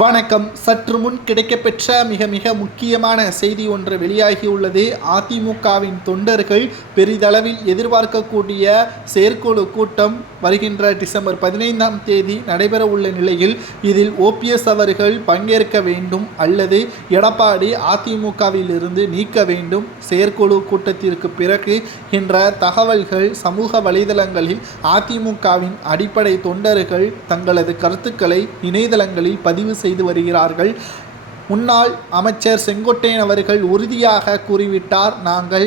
வணக்கம். சற்று முன் கிடைக்கப்பெற்ற மிக முக்கியமான செய்தி ஒன்று வெளியாகியுள்ளது. அதிமுகவின் தொண்டர்கள் பெரிதளவில் எதிர்பார்க்கக்கூடிய செயற்குழு கூட்டம் வருகின்ற டிசம்பர் 15ஆம் தேதி நடைபெற உள்ள நிலையில் இதில் ஓபிஎஸ் அவர்கள் பங்கேற்க வேண்டும் அல்லது எடப்பாடி அதிமுகவில் இருந்து நீக்க வேண்டும் செயற்குழு கூட்டத்திற்கு பிறகு என்ற தகவல்கள் சமூக வலைதளங்களில் அதிமுகவின் அடிப்படை தொண்டர்கள் தங்களது கருத்துக்களை இணையதளங்களில் பதிவு செய்து வருகிறார்கள். முன்னாள் அமைச்சர் செங்கோட்டையன் அவர்கள் உறுதியாக கூறிவிட்டார், நாங்கள்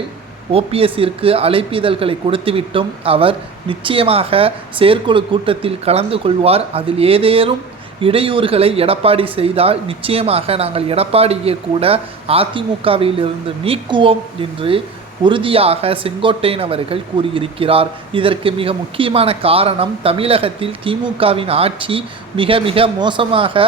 ஓபிஎஸ்ஸிற்கு அழைப்பிதழ்களை கொடுத்துவிட்டோம், அவர் நிச்சயமாக செயற்குழு கூட்டத்தில் கலந்து கொள்வார், அதில் ஏதேனும் இடையூறுகளை எடப்பாடி செய்தால் நிச்சயமாக நாங்கள் எடப்பாடியை கூட அதிமுகவில் இருந்து நீக்குவோம் என்று உறுதியாக செங்கோட்டையன் அவர்கள் கூறியிருக்கிறார். இதற்கு மிக முக்கியமான காரணம் தமிழகத்தில் திமுகவின் ஆட்சி மிக மோசமாக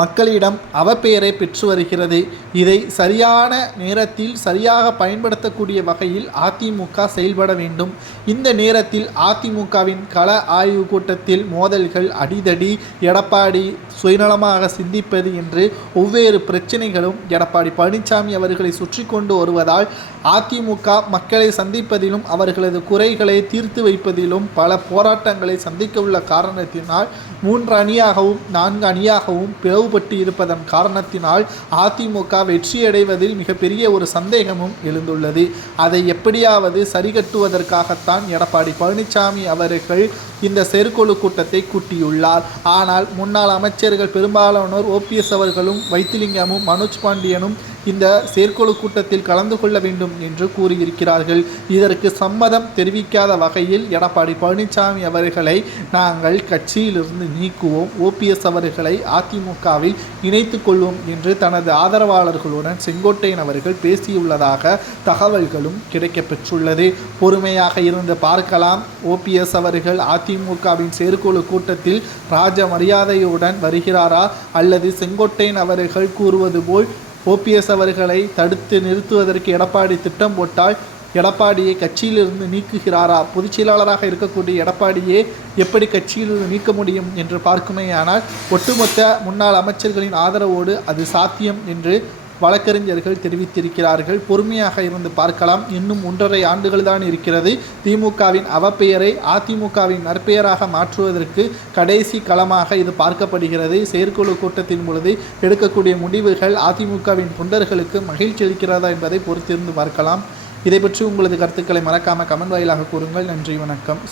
மக்களிடம் அவப்பெயரை பெற்று வருகிறது. இதை சரியான நேரத்தில் சரியாக பயன்படுத்தக்கூடிய வகையில் அதிமுக செயல்பட வேண்டும். இந்த நேரத்தில் அதிமுகவின் கள ஆய்வு கூட்டத்தில் மோதல்கள், அடிதடி, எடப்பாடி சுயநலமாக சிந்திப்பது என்று ஒவ்வேறு பிரச்சனைகளும் எடப்பாடி பழனிசாமி அவர்களை சுற்றி கொண்டு வருவதால் அதிமுக மக்களை சந்திப்பதிலும் அவர்களது குறைகளை தீர்த்து வைப்பதிலும் பல போராட்டங்களை சந்திக்க உள்ள காரணத்தினால் 3 அணியாகவும் 4 அணியாகவும் பிளவுபட்டு இருப்பதன் காரணத்தினால் அதிமுக வெற்றியடைவதில் மிகப்பெரிய ஒரு சந்தேகமும் எழுந்துள்ளது. அதை எப்படியாவது சரிகட்டுவதற்காகத்தான் எடப்பாடி பழனிசாமி அவர்கள் இந்த செயற்குழு கூட்டத்தை கூட்டியுள்ளார். ஆனால் முன்னாள் அமைச்சர்கள் பெரும்பாலானோர் ஓபிஎஸ் அவர்களும் வைத்திலிங்கமும் மனோஜ் பாண்டியனும் இந்த செயற்குழு கூட்டத்தில் கலந்து கொள்ள வேண்டும் என்று கூறியிருக்கிறார்கள். இதற்கு சம்மதம் தெரிவிக்காத வகையில் எடப்பாடி பழனிசாமி அவர்களை நாங்கள் கட்சியிலிருந்து நீக்குவோம், ஓபிஎஸ் அவர்களை அதிமுகவில் இணைத்து கொள்வோம் என்று தனது ஆதரவாளர்களுடன் செங்கோட்டையன் அவர்கள் பேசியுள்ளதாக தகவல்களும் கிடைக்கப்பெற்றுள்ளது. பொறுமையாக இருந்து பார்க்கலாம். ஓபிஎஸ் அவர்கள் அதிமுகவின் செயற்குழு கூட்டத்தில் ராஜ மரியாதையுடன் வருகிறாரா அல்லது செங்கோட்டையன் அவர்கள் கூறுவது போல் ஓபிஎஸ் அவர்களை தடுத்து நிறுத்துவதற்கு எடப்பாடி திட்டம் போட்டால் எடப்பாடியை கட்சியிலிருந்து நீக்குகிறாரா? பொதுச் செயலாளராக இருக்கக்கூடிய எடப்பாடியே எப்படி கட்சியிலிருந்து நீக்க முடியும் என்று பார்க்குமேயானால் ஒட்டுமொத்த முன்னாள் அமைச்சர்களின் ஆதரவோடு அது சாத்தியம் என்று வழக்கறிஞர்கள் தெரிவித்திருக்கிறார்கள். பொறுமையாக இருந்து பார்க்கலாம். இன்னும் 1.5 ஆண்டுகள் தான் இருக்கிறது. திமுகவின் அவப்பெயரை அதிமுகவின் நற்பெயராக மாற்றுவதற்கு கடைசி களமாக இது பார்க்கப்படுகிறது. செயற்குழு கூட்டத்தின் பொழுது எடுக்கக்கூடிய முடிவுகள் அதிமுகவின் தொண்டர்களுக்கு மகிழ்ச்சி அளிக்கிறதா என்பதை பொறுத்திருந்து பார்க்கலாம். இதை பற்றி உங்களது கருத்துக்களை மறக்காமல் கமெண்ட் வாயிலாக கூறுங்கள். நன்றி, வணக்கம்.